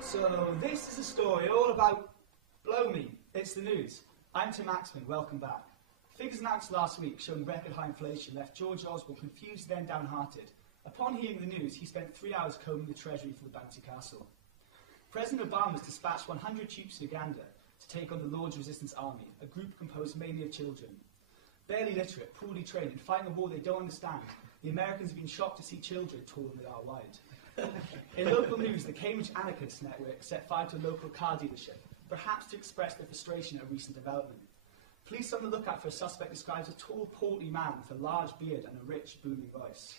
So this is a story all about blow me. It's the news. I'm Tim Axman. Welcome back. Figures announced last week showing record high inflation left George Osborne confused, then downhearted. Upon hearing the news, he spent 3 hours combing the treasury for the bouncy castle. President Obama has dispatched 100 troops to Uganda to take on the Lord's Resistance Army, a group composed mainly of children. Barely literate, poorly trained, and fighting a war they don't understand, the Americans have been shocked to see children taller than our wide. In local news, the Cambridge Anarchists Network set fire to a local car dealership, perhaps to express their frustration at a recent development. Police on the lookout for a suspect described as a tall, portly man with a large beard and a rich, booming voice.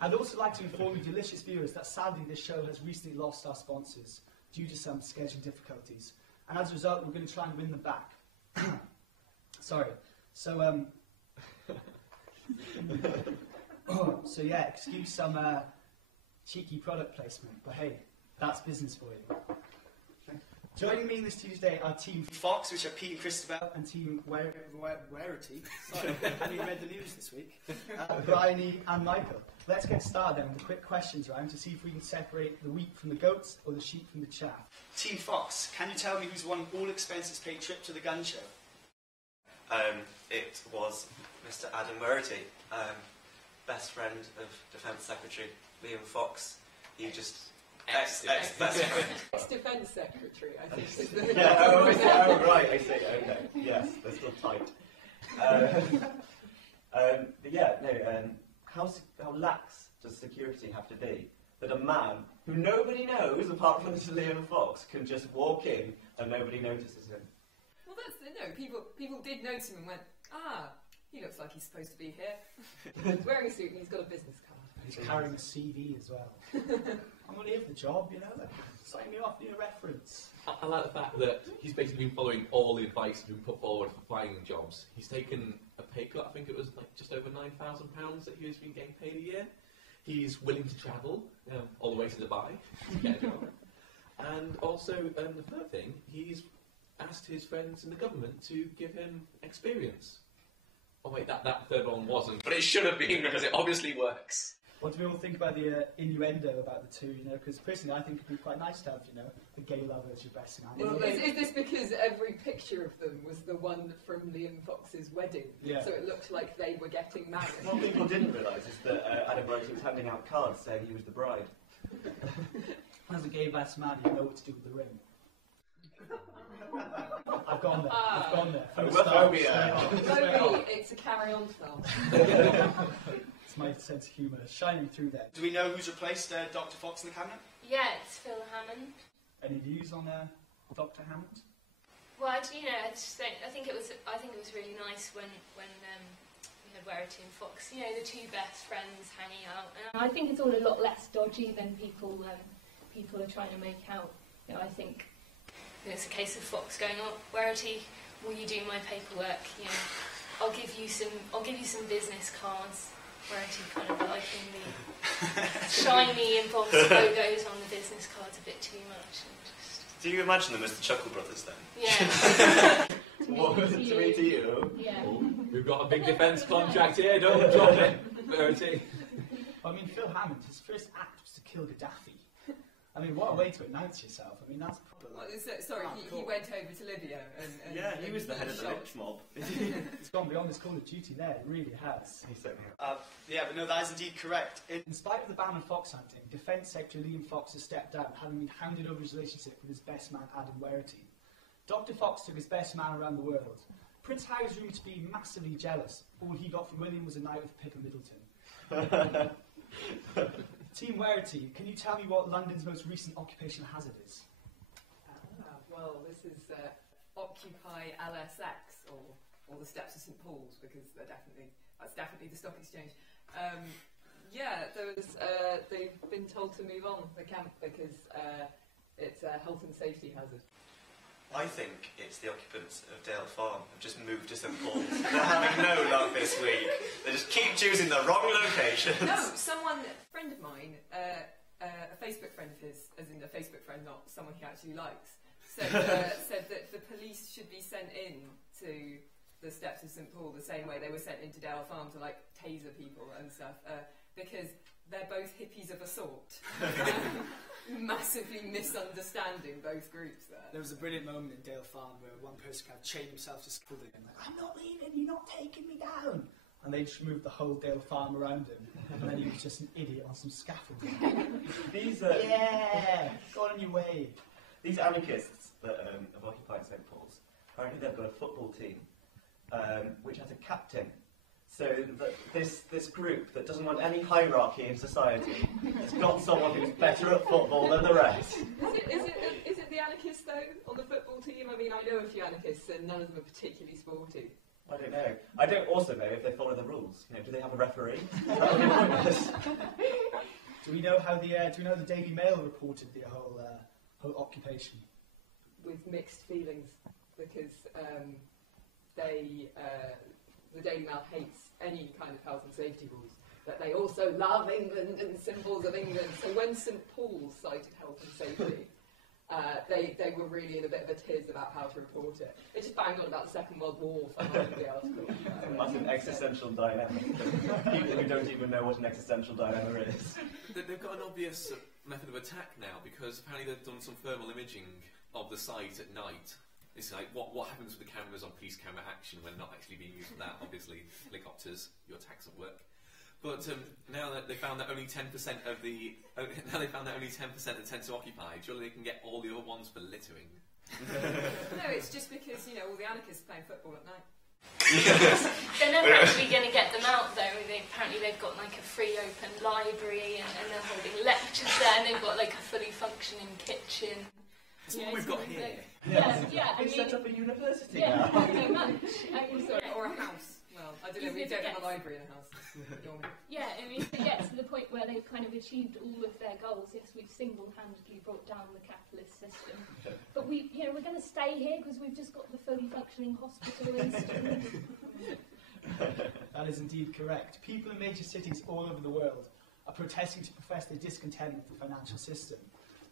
I'd also like to inform you, delicious viewers, that sadly this show has recently lost our sponsors due to some scheduling difficulties, and as a result, we're going to try and win them back. Sorry. So, so yeah, excuse some cheeky product placement, but hey, that's business for you. Joining me this Tuesday are Team Fox, which are Pete and Christabel, and Team Werity. Sorry, I haven't even read the news this week. Bryony and Michael. Let's get started then with a quick questions round to see if we can separate the wheat from the goats or the sheep from the chaff. Team Fox, can you tell me who's won all expenses paid trip to the gun show? It was Mr. Adam Werity, best friend of Defence Secretary Liam Fox. He just ex-best friend. Ex-Defence Secretary, I think. Is the Yeah, oh, right, I see. Okay, yes, they're still tight. But yeah, no. How lax does security have to be that a man who nobody knows apart from Liam Fox can just walk in and nobody notices him? Well, that's people did notice him and went, he looks like he's supposed to be here. He's wearing a suit and he's got a business card. He's carrying a CV as well. I'm only here for the job, you know. Sign me off, need a reference. I like the fact that he's basically been following all the advice that's been put forward for flying jobs. He's taken a pay cut. I think it was like just over £9,000 that he was been getting paid a year. He's willing to travel all the way to Dubai to get a job. And also, the third thing, he's asked his friends in the government to give him experience. Oh wait, that third one wasn't, but it should have been because it obviously works. What do we all think about the innuendo about the two, you know? Because personally, I think it'd be quite nice to have, you know, the gay lover as your best man. Well, is this because every picture of them was the one from Liam Fox's wedding? Yeah. So it looked like they were getting married. What people didn't realise is that Adam Werity was handing out cards saying he was the bride. As a gay best man, you know what to do with the ring. I've gone there. Toby, it's a carry-on film. It's my sense of humour shining through there. Do we know who's replaced Dr. Fox in the cabinet? Yeah, it's Phil Hammond. Any views on Dr. Hammond? Well, I think it was really nice when we had Werity and Fox, you know, the two best friends hanging out. And I think it's all a lot less dodgy than people are trying to make out. You know, I think it's a case of Fox going, "Oh, Werity, will you do my paperwork? You know, I'll give you some business cards." Werity kind of liking the shiny embossed logos on the business cards a bit too much. Do you imagine them as the Chuckle Brothers then? Yeah. What was it to me to you? yeah. Oh, we've got a big defence contract here, don't drop it, Werity. I mean, Phil Hammond, his first act was to kill Gaddafi. I mean, what a way to announce yourself. I mean, that's probably... He went over to Libya and Yeah, he was the head of the lynch mob. It's gone beyond his call of duty there, it really has. He certainly has. Yeah, but no, that is indeed correct. In spite of the ban on fox hunting, Defence Secretary Liam Fox has stepped down, having been hounded over his relationship with his best man, Adam Werity. Dr. Fox took his best man around the world. Prince Harry is rumoured to be massively jealous. All he got from William was a night with Pippa Middleton. Team Werity, can you tell me what London's most recent occupational hazard is? Well, this is Occupy LSX or the Steps of St Paul's, because that's definitely the stock exchange. They've been told to move on the camp because it's a health and safety hazard. I think it's the occupants of Dale Farm have just moved to St Paul's. They're having no luck this week. They just keep choosing the wrong locations. No, a friend of mine, a Facebook friend of his, as in a Facebook friend, not someone he actually likes, said that the police should be sent in to the steps of St Paul the same way they were sent into Dale Farm to like taser people and stuff, because they're both hippies of a sort. massively misunderstanding both groups there. There was a brilliant moment in Dale Farm where one person kind of chained himself to scaffolding and like, I'm not leaving, you're not taking me down. And they just moved the whole Dale Farm around him. And then he was just an idiot on some scaffolding. Yeah, go on your way. These anarchists that have occupied St Paul's, apparently they've got a football team which has a captain. So this group that doesn't want any hierarchy in society has got someone who's better at football than the rest. Is it the anarchists though on the football team? I mean, I know a few anarchists and none of them are particularly sporty. I don't know. I don't also know if they follow the rules. You know, do they have a referee? That would be pointless. Do we know how the Daily Mail reported the whole occupation? With mixed feelings, because the Daily Mail hates any kind of health and safety rules, but they also love England and symbols of England. So when St Paul's cited health and safety, they were really in a bit of a tiz about how to report it. They just banged on about the Second World War for the article. That's an existential dilemma. People who don't even know what an existential dilemma is. They've got an obvious method of attack now, because apparently they've done some thermal imaging of the site at night. It's like, what happens with the cameras on police camera action when not actually being used for that? Obviously, helicopters, your attacks at work. But now that they found that only 10% of the tend to occupy, surely they can get all the other ones for littering. No, it's just because, you know, all the anarchists are playing football at night. They're never actually going to get them out though. Apparently they've got like a free open library and they're holding lectures there, and they've got like a fully functioning kitchen. That's what we've got here. Yeah. They set up a university yeah, now. pretty much. Or a house. Well, I don't know, we don't have a library in a house. Yeah, I mean, to get to the point where they've kind of achieved all of their goals, yes, we've single-handedly brought down the capitalist system. But we're going to stay here because we've just got the fully functioning hospital and That is indeed correct. People in major cities all over the world are protesting to profess their discontent with the financial system.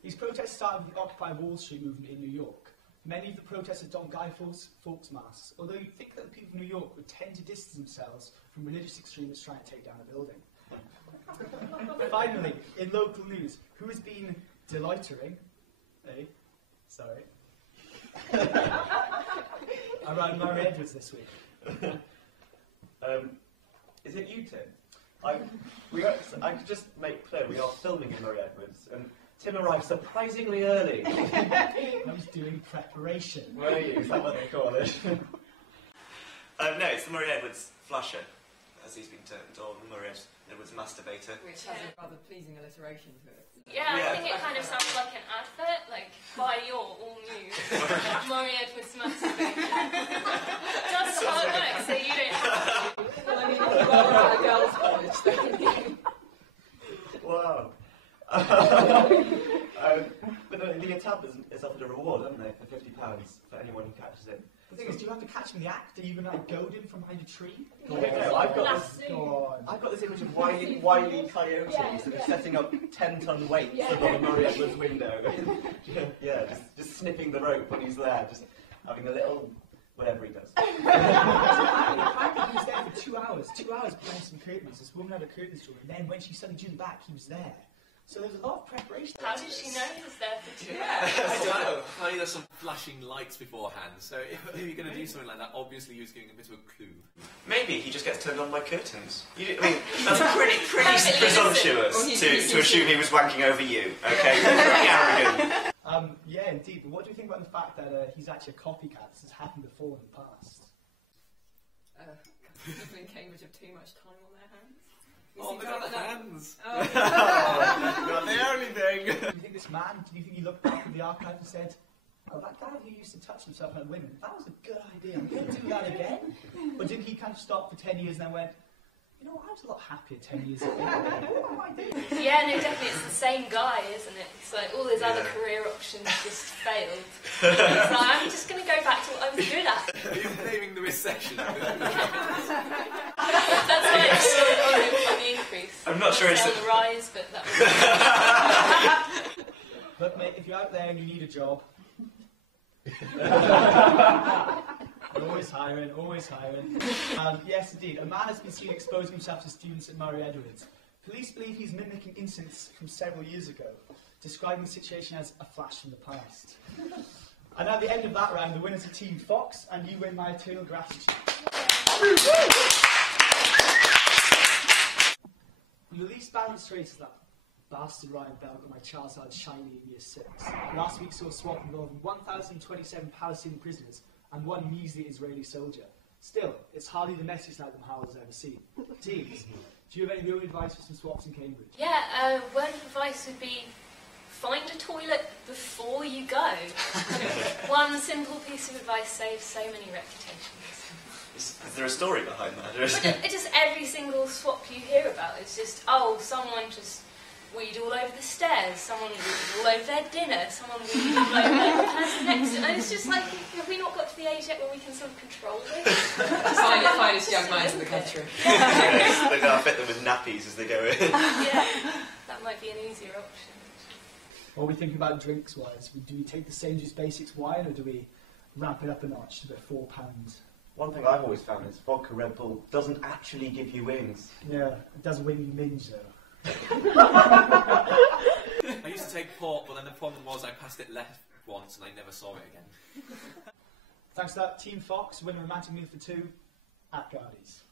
These protests started with the Occupy Wall Street movement in New York. Many of the protesters donned Guy Fawkes masks, although you'd think that the people of New York would tend to distance themselves from religious extremists trying to take down a building. Finally, in local news, who has been deloitering? Sorry. Around Murray Edwards this week. Is it you, Tim? I could just make clear we are filming in Murray Edwards, and Tim arrived surprisingly early. I was doing preparation. Were you? Is that what they call it? No, it's the Murray Edwards flusher, as he's been termed, or the Murray Edwards masturbator. Which has a rather pleasing alliteration to it. Yeah, I think it kind of sounds like an advert, like, buy your all-new Murray Edwards masturbator. That's how it works, so you don't have to. Well, I mean, if you are at a girls' college, then Wow. But the tab is offered a reward, haven't they, for £50 for anyone who catches it. The thing is, do you have to catch him in the act? Are you going to like goad him from behind a tree? I don't know, I've got this image of wily coyotes that are setting up 10-ton weights above a Murray Edwards window. just snipping the rope when he's there, just having a little whatever he does. Apparently he was there for 2 hours. 2 hours behind some curtains. This woman had a curtains drawer, and then when she suddenly drew them back, he was there. So there was a lot of preparation. How did she know he was there for 2 hours? I don't know. Apparently there's some flashing lights beforehand, so if you're going to do something like that, obviously he was giving a bit of a clue. Maybe he just gets turned on by curtains. That's pretty presumptuous to assume he was wanking over you, okay? Pretty arrogant. Yeah, indeed. But what do you think about the fact that he's actually a copycat? This has happened before in the past. people in Cambridge have too much time on their hands. Oh, they got hands! Not the only thing. Do you think this man, do you think he looked back at the archive and said, oh, that guy who used to touch himself on women, that was a good idea, I'm going to do that again? Or did he kind of stop for 10 years and then went, you know what, I was a lot happier 10 years ago. What am I doing? Yeah, no, definitely, it's the same guy, isn't it? It's like all his other career options just failed. He's like, I'm just going to go back to what I was good at. Are you blaming the recession? That's why it's still on the increase. I'm not sure it's on the rise, but that was... Look, mate, if you're out there and you need a job, always hiring, always hiring. Yes, indeed. A man has been seen exposing himself to students at Murray Edwards. Police believe he's mimicking incidents from several years ago. describing the situation as a flash from the past. And at the end of that round, the winners are Team Fox, and you win my eternal gratitude. Your least balanced race is that bastard Ryan Bell got my child's eyes shiny in year 6. Last week saw a swap involving 1,027 Palestinian prisoners and one measly Israeli soldier. Still, it's hardly the message like them Howard's ever seen. Teams, do you have any real advice for some swaps in Cambridge? Yeah, word of advice would be find a toilet before you go. One simple piece of advice saves so many reputations. Is there a story behind that? It's just every single swap you hear about is just, oh, someone just weed all over the stairs, someone weed all over their dinner, someone weed all over the person next to them. And it's just like, have we not got to the age yet where we can sort of control this? Finest young man in the country. Yeah. They're going to fit them with nappies as they go in. Yeah, that might be an easier option. What are we thinking about drinks-wise? Do we take the St. Jude's Basics wine, or do we ramp it up a notch to about £4? One thing I've always found is vodka Red Bull doesn't actually give you wings. Yeah, it does win you minge though. I used to take port, but then the problem was I passed it left once and I never saw it again. Thanks to that, Team Fox win a romantic meal for 2 at Gardy's.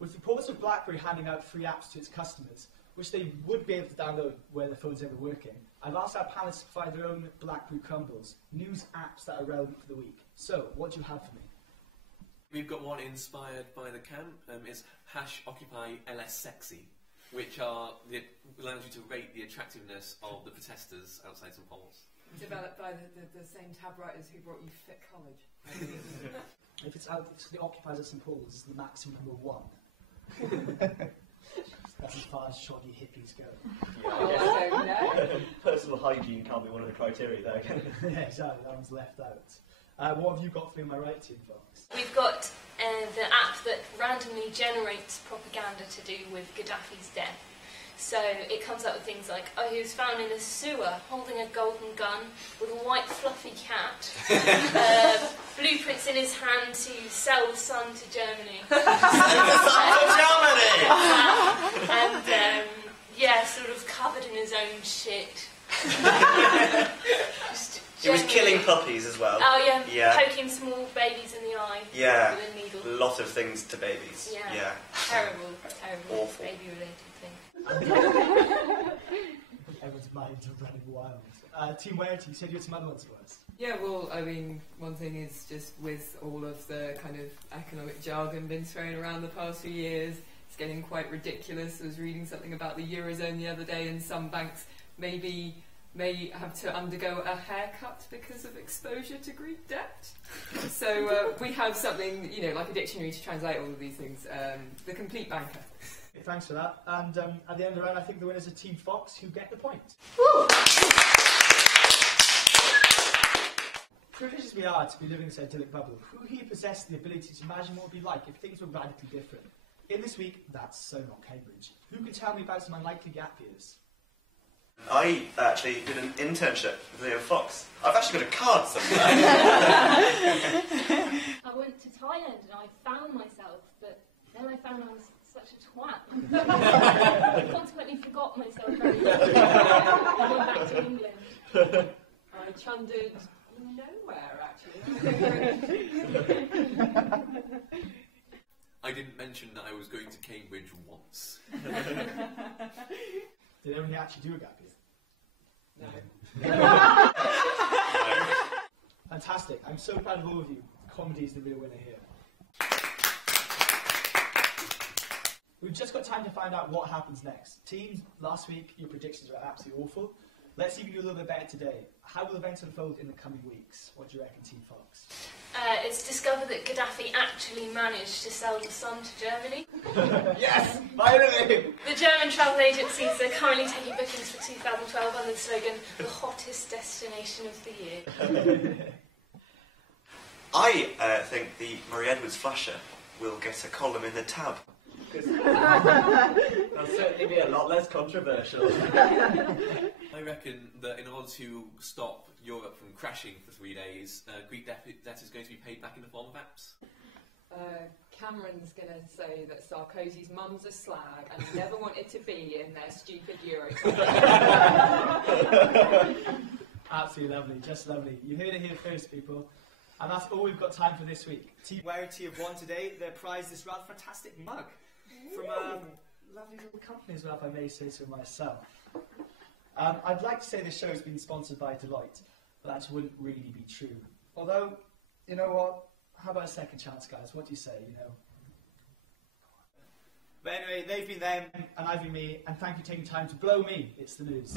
With reports of BlackBerry handing out free apps to its customers, which they would be able to download where their phone's ever working, I've asked our panelists to provide their own BlackBerry crumbles, news apps that are relevant for the week. So, what do you have for me? We've got one inspired by the camp. It's #OccupyLSSexy, which allows you to rate the attractiveness of the protesters outside St Paul's. Developed by the same tab writers who brought you Fit College. If it's out to the occupiers at St Paul's, it's the maximum number 1. That's as far as shoggy hippies go. Personal hygiene can't be one of the criteria there. Yeah, exactly, that one's left out. What have you got for me, my right, Team Fox? We've got the app that randomly generates propaganda to do with Gaddafi's death. So it comes up with things like, oh, he was found in a sewer holding a golden gun with a white fluffy cat, blueprints in his hand to sell the Sun to Germany. And yeah, sort of covered in his own shit. He was killing puppies as well. Oh yeah, poking small babies in the eye Yeah, with a needle. a lot of things to babies. Yeah. Terrible, Awful. baby-related thing. Everyone's minds are running wild. Team Warity, you said you had some other ones for us. Yeah, well, I mean, one thing is just with all of the kind of economic jargon been thrown around the past few years, it's getting quite ridiculous. I was reading something about the Eurozone the other day, and some banks may have to undergo a haircut because of exposure to Greek debt. So we have something, like a dictionary to translate all of these things. The Complete Banker. Thanks for that. And at the end of the round, I think the winners are Team Fox, who get the point. Woo! Privileged as we are to be living in this idyllic bubble, who here possessed the ability to imagine what it would be like if things were radically different? In this week, that's so not Cambridge. Who can tell me about some unlikely gap years? I actually did an internship with Leo Fox. I've actually got a card somewhere. I went to Thailand and I found myself, but then I found I was such a twat. I consequently forgot myself very quickly. I went back to England. I chundered nowhere, actually. I didn't mention that I was going to Cambridge once. Did anyone actually do a gap year? No. Fantastic. I'm so proud of all of you. Comedy is the real winner here. We've just got time to find out what happens next. Teams, last week your predictions were absolutely awful. Let's see if you do a little bit better today. How will events unfold in the coming weeks? What do you reckon, Team Fox? It's discovered that Gaddafi actually managed to sell the Sun to Germany. Yes! Finally! The German travel agencies are currently taking bookings for 2012 under the slogan, the hottest destination of the year. I think the Murray Edwards flasher will get a column in the Tab. That'll certainly be a lot less controversial. I reckon that in order to stop Europe from crashing for 3 days, Greek debt is going to be paid back in the form of apps. Cameron's going to say that Sarkozy's mum's a slag and he never wanted to be in their stupid Euro. Absolutely lovely, just lovely. You heard it here first, people. And that's all we've got time for this week. Team Warity have won today. Their prize is rather fantastic mug from a lovely little company as well, if I may say so myself. I'd like to say this show has been sponsored by Deloitte, but that wouldn't really be true. Although, you know what? How about a second chance, guys? What do you say, you know? But anyway, they've been them, and I've been me, and thank you for taking time to blow me. It's the news.